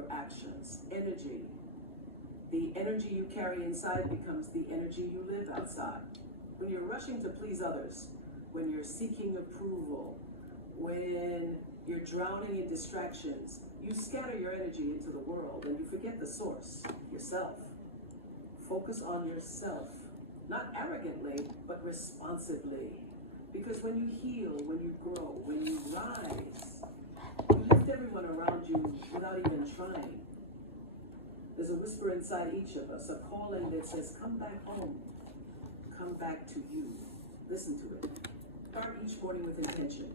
your actions. Energy. The energy you carry inside becomes the energy you live outside. When you're rushing to please others, when you're seeking approval, when you're drowning in distractions, you scatter your energy into the world and you forget the source, yourself. Focus on yourself, not arrogantly, but responsibly. Because when you heal, when you grow, when you rise, you lift everyone around you without even trying. There's a whisper inside each of us, a calling that says, come back home, come back to you. Listen to it. Start each morning with intention.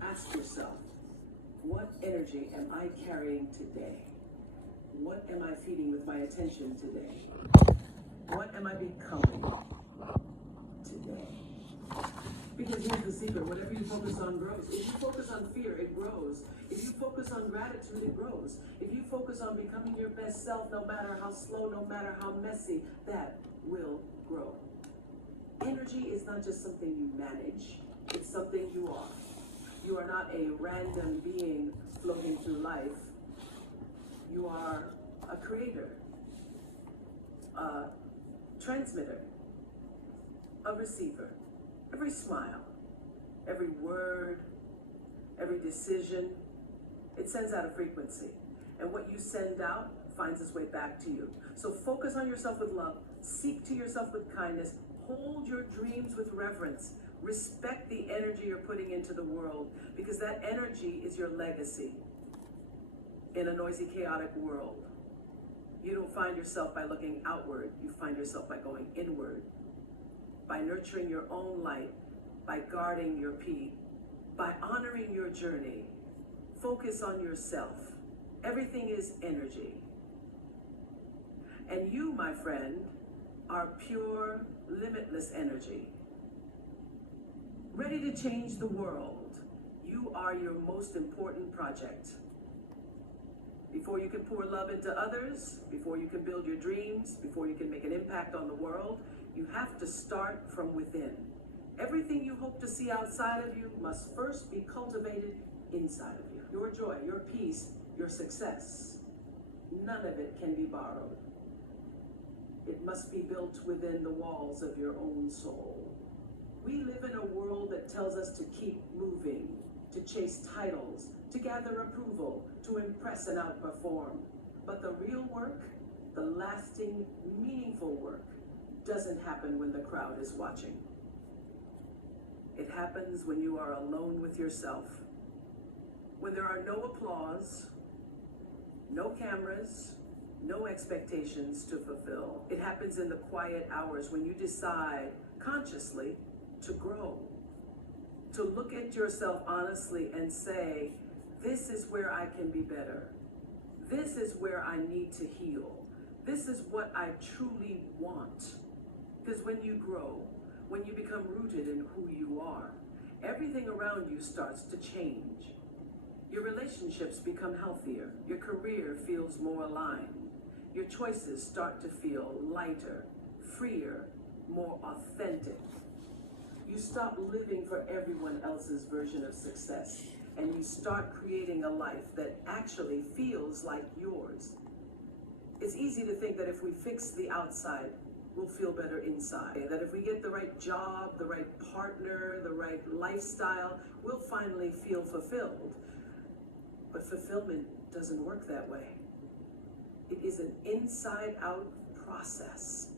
Ask yourself, what energy am I carrying today? What am I feeding with my attention today? What am I becoming today? Because here's the secret, whatever you focus on grows. If you focus on fear, it grows. If you focus on gratitude, it grows. If you focus on becoming your best self, no matter how slow, no matter how messy, that will grow. Energy is not just something you manage, it's something you are. You are not a random being floating through life. You are a creator, a transmitter, a receiver. Every smile, every word, every decision, it sends out a frequency. And what you send out finds its way back to you. So focus on yourself with love, seek to yourself with kindness, hold your dreams with reverence, respect the energy you're putting into the world, because that energy is your legacy in a noisy, chaotic world. You don't find yourself by looking outward, you find yourself by going inward. By nurturing your own light, by guarding your peace, by honoring your journey. Focus on yourself. Everything is energy. And you, my friend, are pure, limitless energy. Ready to change the world. You are your most important project. Before you can pour love into others, before you can build your dreams, before you can make an impact on the world, you have to start from within. Everything you hope to see outside of you must first be cultivated inside of you. Your joy, your peace, your success, none of it can be borrowed. It must be built within the walls of your own soul. We live in a world that tells us to keep moving, to chase titles, to gather approval, to impress and outperform. But the real work, the lasting, meaningful work, doesn't happen when the crowd is watching. It happens when you are alone with yourself. When there are no applause, no cameras, no expectations to fulfill. It happens in the quiet hours when you decide consciously to grow, to look at yourself honestly and say, this is where I can be better. This is where I need to heal. This is what I truly want. Because when you grow, when you become rooted in who you are, everything around you starts to change. Your relationships become healthier. Your career feels more aligned. Your choices start to feel lighter, freer, more authentic. You stop living for everyone else's version of success, and you start creating a life that actually feels like yours. It's easy to think that if we fix the outside, we'll feel better inside. That if we get the right job, the right partner, the right lifestyle, we'll finally feel fulfilled. But fulfillment doesn't work that way. It is an inside-out process.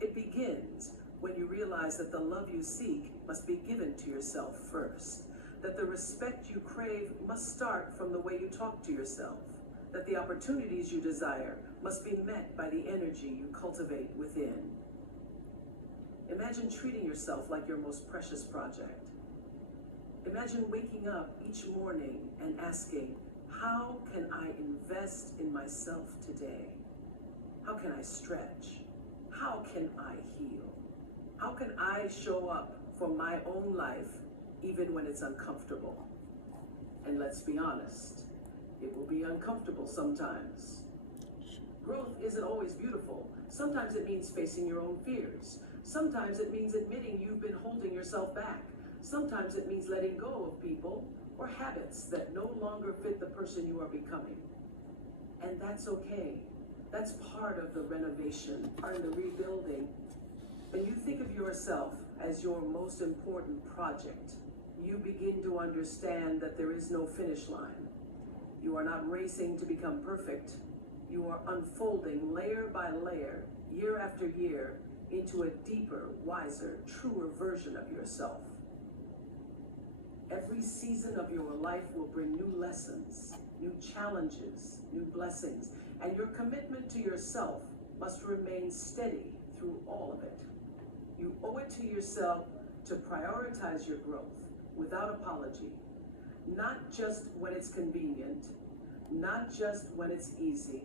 It begins when you realize that the love you seek must be given to yourself first. That the respect you crave must start from the way you talk to yourself. That the opportunities you desire must be met by the energy you cultivate within. Imagine treating yourself like your most precious project. Imagine waking up each morning and asking, how can I invest in myself today? How can I stretch? How can I heal? How can I show up for my own life even when it's uncomfortable? And let's be honest, it will be uncomfortable sometimes. Growth isn't always beautiful. Sometimes it means facing your own fears. Sometimes it means admitting you've been holding yourself back. Sometimes it means letting go of people or habits that no longer fit the person you are becoming. And that's okay. That's part of the renovation, part of the rebuilding. When you think of yourself as your most important project, you begin to understand that there is no finish line. You are not racing to become perfect. You are unfolding layer by layer, year after year, into a deeper, wiser, truer version of yourself. Every season of your life will bring new lessons, new challenges, new blessings, and your commitment to yourself must remain steady through all of it. You owe it to yourself to prioritize your growth without apology, not just when it's convenient, not just when it's easy,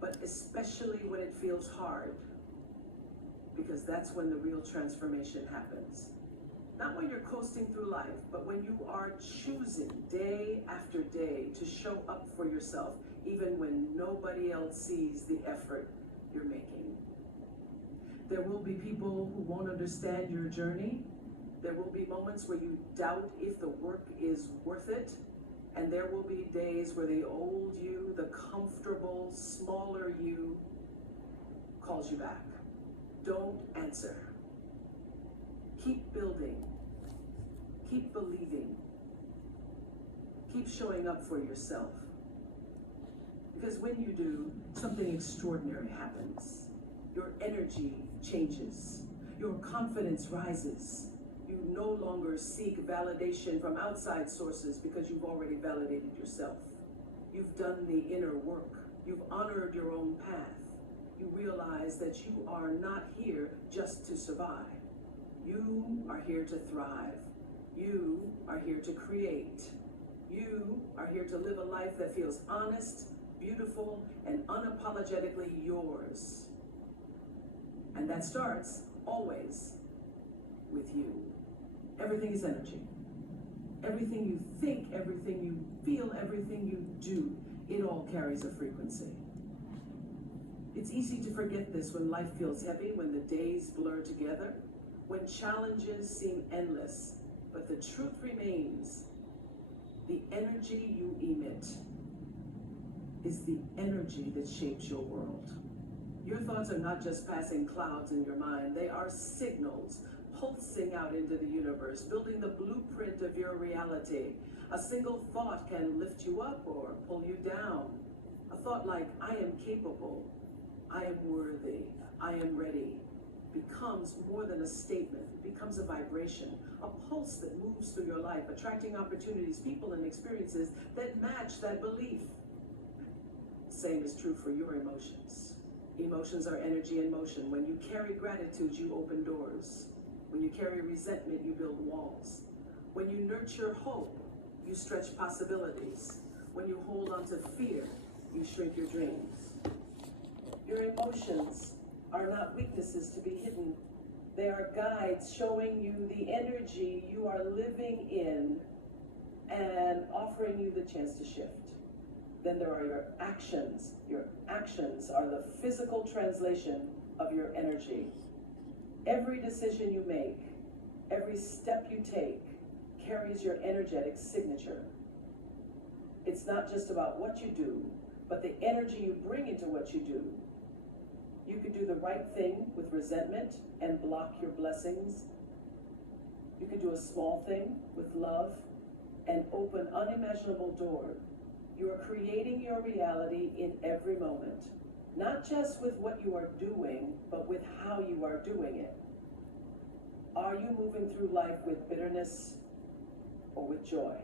but especially when it feels hard, because that's when the real transformation happens. Not when you're coasting through life, but when you are choosing day after day to show up for yourself, even when nobody else sees the effort you're making. There will be people who won't understand your journey. There will be moments where you doubt if the work is worth it. And there will be days where the old you, the comfortable, smaller you, calls you back. Don't answer. Keep building. Keep believing. Keep showing up for yourself. Because when you do, something extraordinary happens. Your energy changes. Your confidence rises. You no longer seek validation from outside sources because you've already validated yourself. You've done the inner work. You've honored your own path. You realize that you are not here just to survive. You are here to thrive. You are here to create. You are here to live a life that feels honest, beautiful, and unapologetically yours. And that starts always with you. Everything is energy. Everything you think, everything you feel, everything you do, it all carries a frequency. It's easy to forget this when life feels heavy, when the days blur together, when challenges seem endless. But the truth remains, the energy you emit is the energy that shapes your world. Your thoughts are not just passing clouds in your mind, they are signals pulsing out into the universe, building the blueprint of your reality. A single thought can lift you up or pull you down. A thought like, I am capable, I am worthy, I am ready, becomes more than a statement. It becomes a vibration, a pulse that moves through your life, attracting opportunities, people, and experiences that match that belief. Same is true for your emotions. Emotions are energy in motion. When you carry gratitude, you open doors. When you carry resentment, you build walls. When you nurture hope, you stretch possibilities. When you hold on to fear, you shrink your dreams. Your emotions are not weaknesses to be hidden. They are guides showing you the energy you are living in and offering you the chance to shift. Then there are your actions. Your actions are the physical translation of your energy. Every decision you make, every step you take, carries your energetic signature. It's not just about what you do, but the energy you bring into what you do. You could do the right thing with resentment and block your blessings. You could do a small thing with love and open unimaginable door. You are creating your reality in every moment, not just with what you are doing, but with how you are doing it. Are you moving through life with bitterness or with joy?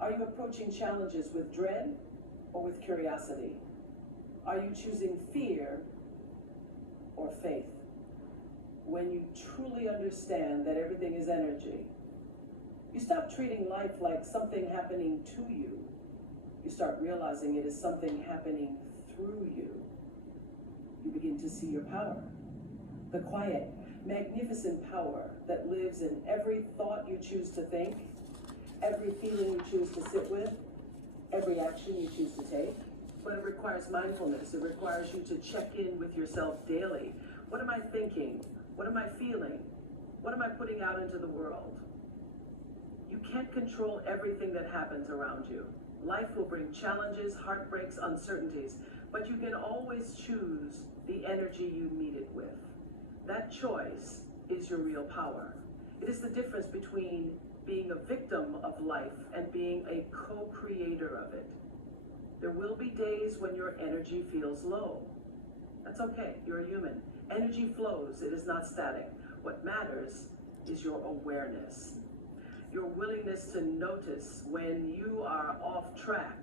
Are you approaching challenges with dread or with curiosity? Are you choosing fear or faith? When you truly understand that everything is energy, you stop treating life like something happening to you. You start realizing it is something happening through you. You begin to see your power, the quiet, magnificent power that lives in every thought you choose to think, every feeling you choose to sit with, every action you choose to take. But it requires mindfulness. It requires you to check in with yourself daily. What am I thinking? What am I feeling? What am I putting out into the world? You can't control everything that happens around you. Life will bring challenges, heartbreaks, uncertainties, But you can always choose the energy you meet it with. That choice is your real power. It is the difference between being a victim of life and being a co-creator of it. There will be days when your energy feels low. That's okay, you're a human. Energy flows, it is not static. What matters is your awareness. Your willingness to notice when you are off track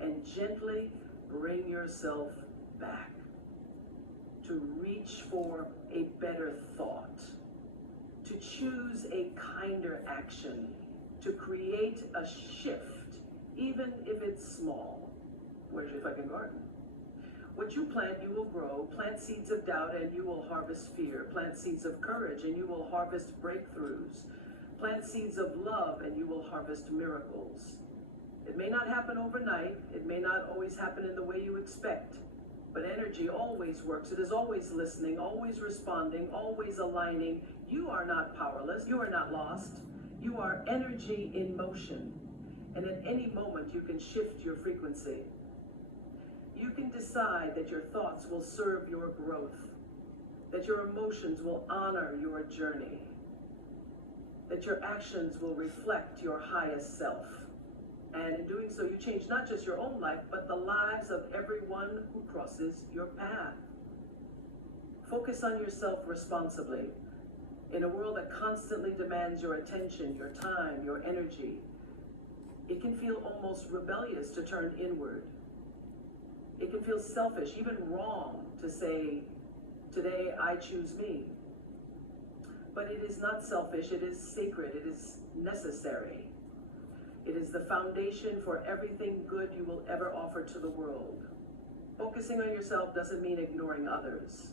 and gently bring yourself back. To reach for a better thought. To choose a kinder action. To create a shift, even if it's small. Where's your fucking garden? What you plant, you will grow. Plant seeds of doubt and you will harvest fear. Plant seeds of courage and you will harvest breakthroughs. Plant seeds of love and you will harvest miracles. It may not happen overnight. It may not always happen in the way you expect. But energy always works. It is always listening, always responding, always aligning. You are not powerless. You are not lost. You are energy in motion. And at any moment you can shift your frequency. You can decide that your thoughts will serve your growth, that your emotions will honor your journey, that your actions will reflect your highest self. And in doing so, you change not just your own life, but the lives of everyone who crosses your path. Focus on yourself responsibly. In a world that constantly demands your attention, your time, your energy, it can feel almost rebellious to turn inward. It can feel selfish, even wrong, to say, today I choose me. But it is not selfish, it is sacred, it is necessary. It is the foundation for everything good you will ever offer to the world. Focusing on yourself doesn't mean ignoring others.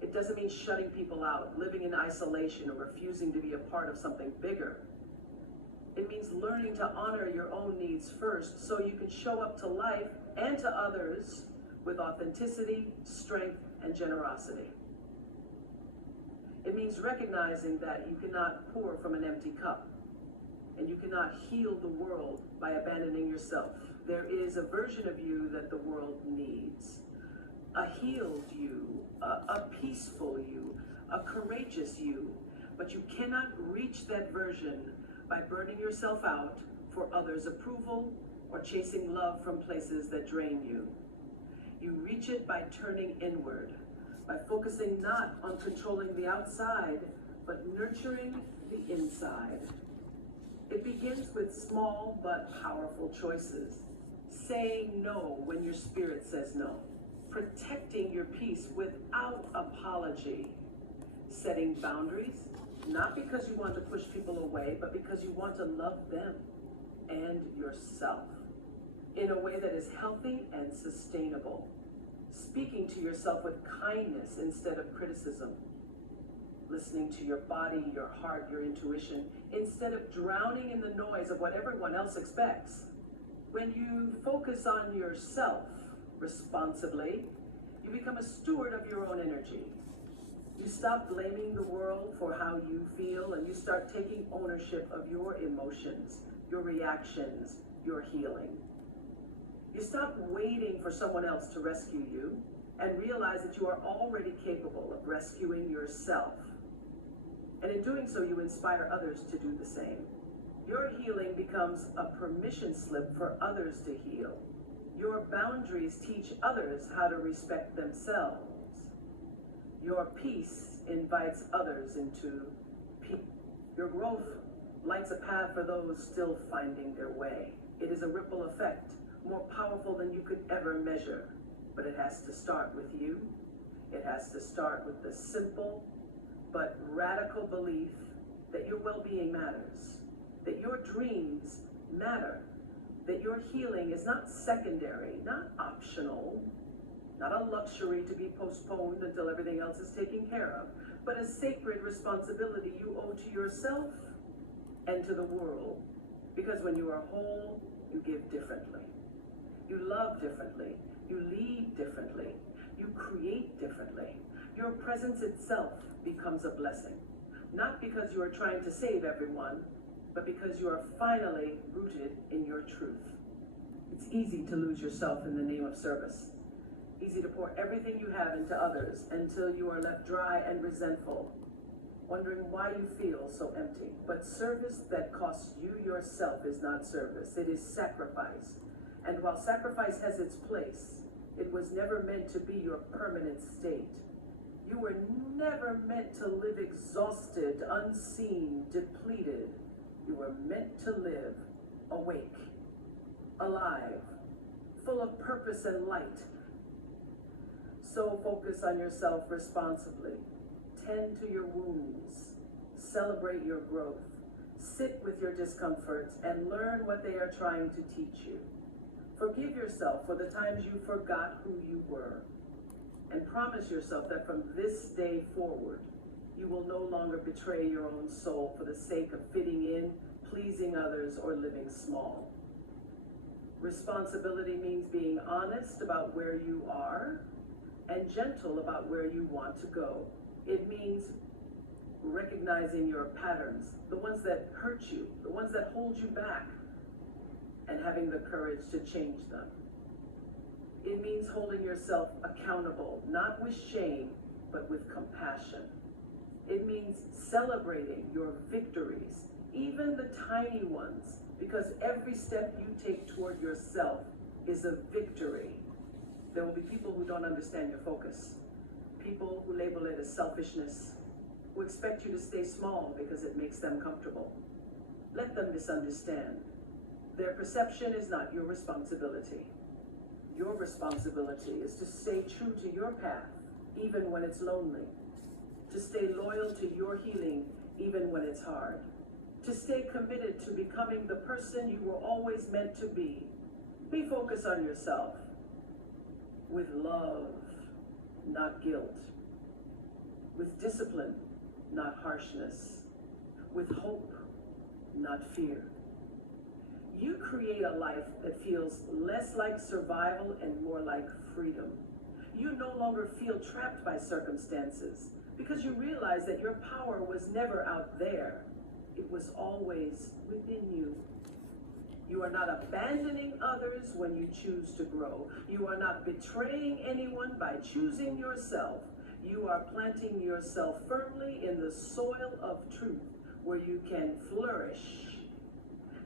It doesn't mean shutting people out, living in isolation, or refusing to be a part of something bigger. It means learning to honor your own needs first so you can show up to life and to others with authenticity, strength, and generosity. It means recognizing that you cannot pour from an empty cup, and you cannot heal the world by abandoning yourself. There is a version of you that the world needs. A healed you, a peaceful you, a courageous you, but you cannot reach that version by burning yourself out for others' approval or chasing love from places that drain you. You reach it by turning inward, by focusing not on controlling the outside, but nurturing the inside. It begins with small but powerful choices. Saying no when your spirit says no. Protecting your peace without apology. Setting boundaries, not because you want to push people away, but because you want to love them and yourself in a way that is healthy and sustainable. Speaking to yourself with kindness instead of criticism. Listening to your body, your heart, your intuition, instead of drowning in the noise of what everyone else expects. When you focus on yourself responsibly, you become a steward of your own energy. You stop blaming the world for how you feel, and you start taking ownership of your emotions, your reactions, your healing. You stop waiting for someone else to rescue you and realize that you are already capable of rescuing yourself. And in doing so, you inspire others to do the same. Your healing becomes a permission slip for others to heal. Your boundaries teach others how to respect themselves. Your peace invites others into peace. Your growth lights a path for those still finding their way. It is a ripple effect, more powerful than you could ever measure. But it has to start with you. It has to start with the simple but radical belief that your well-being matters, that your dreams matter, that your healing is not secondary, not optional, not a luxury to be postponed until everything else is taken care of, but a sacred responsibility you owe to yourself and to the world. Because when you are whole, you give differently. You love differently. You lead differently. You create differently. Your presence itself becomes a blessing. Not because you are trying to save everyone, but because you are finally rooted in your truth. It's easy to lose yourself in the name of service. Easy to pour everything you have into others until you are left dry and resentful, wondering why you feel so empty. But service that costs you yourself is not service, it is sacrifice. And while sacrifice has its place, it was never meant to be your permanent state. You were never meant to live exhausted, unseen, depleted. You were meant to live awake, alive, full of purpose and light. So focus on yourself responsibly. Tend to your wounds. Celebrate your growth. Sit with your discomforts and learn what they are trying to teach you. Forgive yourself for the times you forgot who you were. And promise yourself that from this day forward, you will no longer betray your own soul for the sake of fitting in, pleasing others, or living small. Responsibility means being honest about where you are and gentle about where you want to go. It means recognizing your patterns, the ones that hurt you, the ones that hold you back, and having the courage to change them. It means holding yourself accountable, not with shame, but with compassion. It means celebrating your victories, even the tiny ones, because every step you take toward yourself is a victory. There will be people who don't understand your focus, people who label it as selfishness, who expect you to stay small because it makes them comfortable. Let them misunderstand. Their perception is not your responsibility. Your responsibility is to stay true to your path, even when it's lonely. To stay loyal to your healing, even when it's hard. To stay committed to becoming the person you were always meant to be. Be focused on yourself. With love, not guilt. With discipline, not harshness. With hope, not fear. You create a life that feels less like survival and more like freedom. You no longer feel trapped by circumstances because you realize that your power was never out there. It was always within you. You are not abandoning others when you choose to grow. You are not betraying anyone by choosing yourself. You are planting yourself firmly in the soil of truth where you can flourish.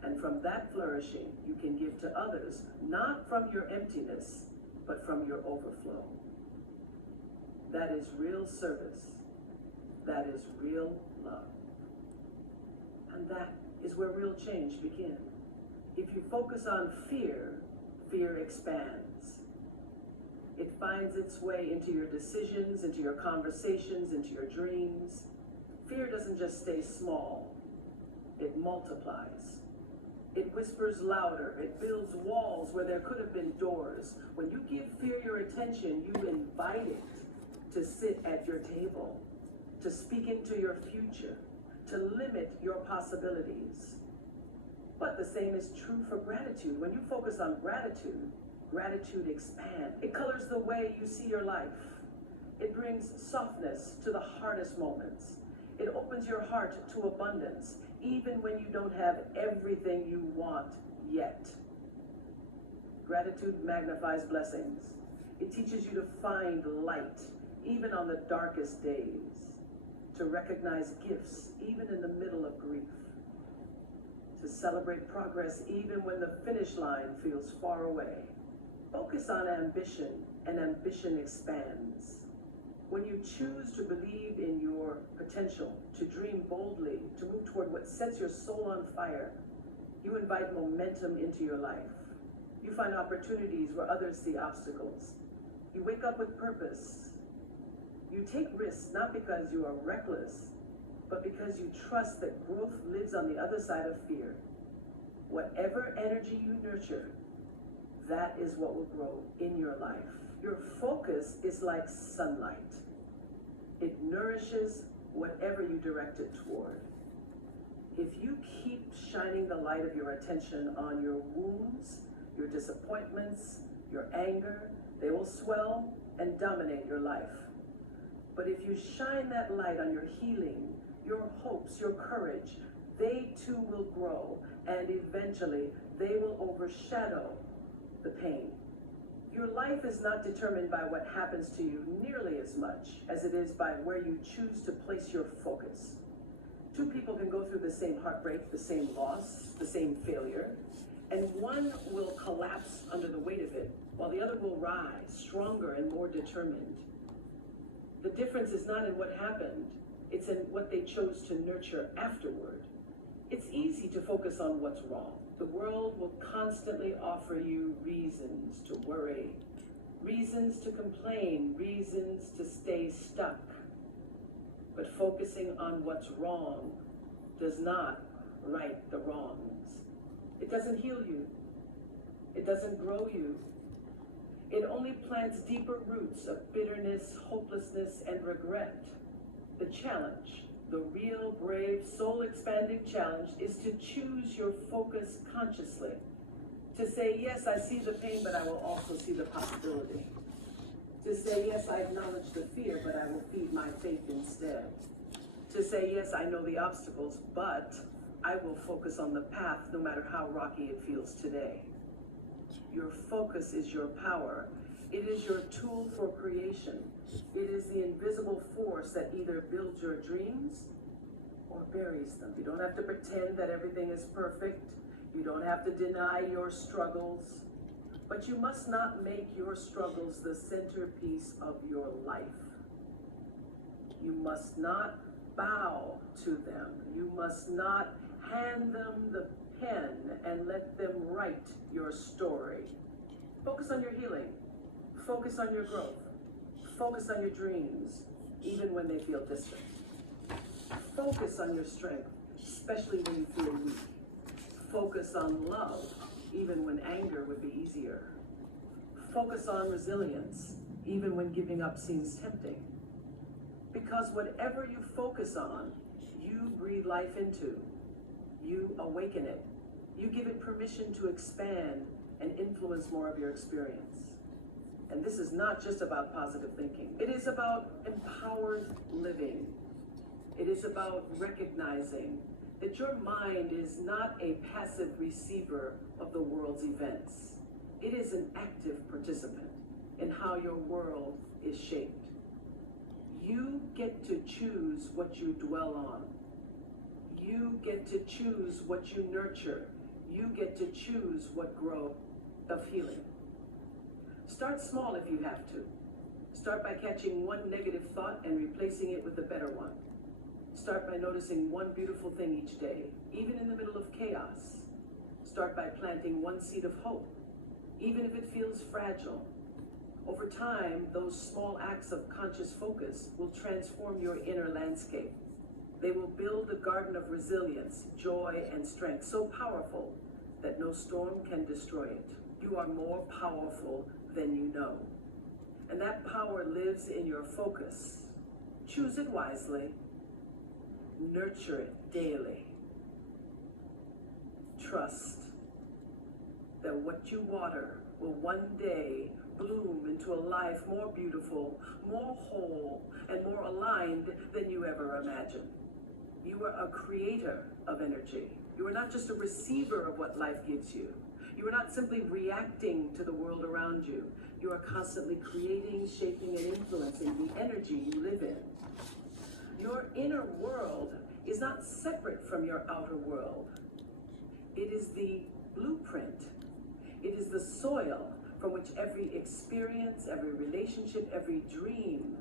And from that flourishing, you can give to others, not from your emptiness, but from your overflow. That is real service. That is real love. And that is where real change begins. If you focus on fear, fear expands. It finds its way into your decisions, into your conversations, into your dreams. Fear doesn't just stay small, it multiplies. It whispers louder. It builds walls where there could have been doors. When you give fear your attention, you invite it to sit at your table, to speak into your future, to limit your possibilities. But the same is true for gratitude. When you focus on gratitude, gratitude expands. It colors the way you see your life. It brings softness to the hardest moments. It opens your heart to abundance, even when you don't have everything you want yet. Gratitude magnifies blessings. It teaches you to find light, even on the darkest days. To recognize gifts, even in the middle of grief. To celebrate progress, even when the finish line feels far away. Focus on ambition, and ambition expands. When you choose to believe in your potential, to dream boldly, to move toward what sets your soul on fire, you invite momentum into your life. You find opportunities where others see obstacles. You wake up with purpose. You take risks not because you are reckless, but because you trust that growth lives on the other side of fear. Whatever energy you nurture, that is what will grow in your life. Your focus is like sunlight. It nourishes whatever you direct it toward. If you keep shining the light of your attention on your wounds, your disappointments, your anger, they will swell and dominate your life. But if you shine that light on your healing, your hopes, your courage, they too will grow, and eventually they will overshadow the pain. Your life is not determined by what happens to you nearly as much as it is by where you choose to place your focus. Two people can go through the same heartbreak, the same loss, the same failure, and one will collapse under the weight of it, while the other will rise, stronger and more determined. The difference is not in what happened, it's in what they chose to nurture afterward. It's easy to focus on what's wrong. The world will constantly offer you reasons to worry, reasons to complain, reasons to stay stuck. But focusing on what's wrong does not right the wrongs. It doesn't heal you. It doesn't grow you. It only plants deeper roots of bitterness, hopelessness, and regret. The challenge, the real, brave, soul-expanding challenge, is to choose your focus consciously. To say, yes, I see the pain, but I will also see the possibility. To say, yes, I acknowledge the fear, but I will feed my faith instead. To say, yes, I know the obstacles, but I will focus on the path no matter how rocky it feels today. Your focus is your power. It is your tool for creation. It is the invisible force that either builds your dreams or buries them. You don't have to pretend that everything is perfect. You don't have to deny your struggles. But you must not make your struggles the centerpiece of your life. You must not bow to them. You must not hand them the pen and let them write your story. Focus on your healing. Focus on your growth. Focus on your dreams, even when they feel distant. Focus on your strength, especially when you feel weak. Focus on love, even when anger would be easier. Focus on resilience, even when giving up seems tempting. Because whatever you focus on, you breathe life into. You awaken it. You give it permission to expand and influence more of your experience. And this is not just about positive thinking. It is about empowered living. It is about recognizing that your mind is not a passive receiver of the world's events. It is an active participant in how your world is shaped. You get to choose what you dwell on. You get to choose what you nurture. You get to choose what growth of healing. Start small if you have to. Start by catching one negative thought and replacing it with a better one. Start by noticing one beautiful thing each day, even in the middle of chaos. Start by planting one seed of hope, even if it feels fragile. Over time, those small acts of conscious focus will transform your inner landscape. They will build a garden of resilience, joy, and strength so powerful that no storm can destroy it. You are more powerful than you know. And that power lives in your focus. Choose it wisely. Nurture it daily. Trust that what you water will one day bloom into a life more beautiful, more whole, and more aligned than you ever imagined. You are a creator of energy. You are not just a receiver of what life gives you. You are not simply reacting to the world around you. You are constantly creating, shaping, and influencing the energy you live in. Your inner world is not separate from your outer world. It is the blueprint. It is the soil from which every experience, every relationship, every dream.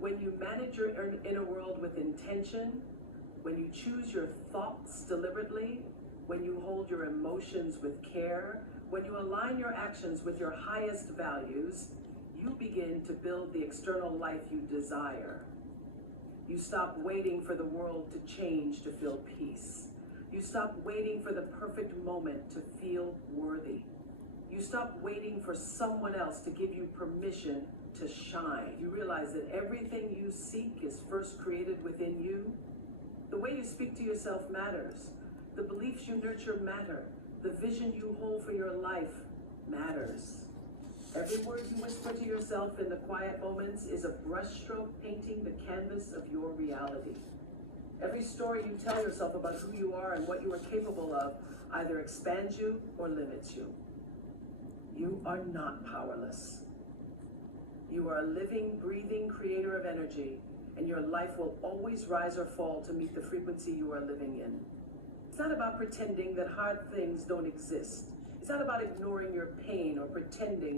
When you manage your inner world with intention, when you choose your thoughts deliberately, when you hold your emotions with care, when you align your actions with your highest values, you begin to build the external life you desire. You stop waiting for the world to change to feel peace. You stop waiting for the perfect moment to feel worthy. You stop waiting for someone else to give you permission to shine. You realize that everything you seek is first created within you. The way you speak to yourself matters. The beliefs you nurture matter. The vision you hold for your life matters. Every word you whisper to yourself in the quiet moments is a brushstroke painting the canvas of your reality. Every story you tell yourself about who you are and what you are capable of either expands you or limits you. You are not powerless. You are a living, breathing creator of energy, and your life will always rise or fall to meet the frequency you are living in. It's not about pretending that hard things don't exist. It's not about ignoring your pain or pretending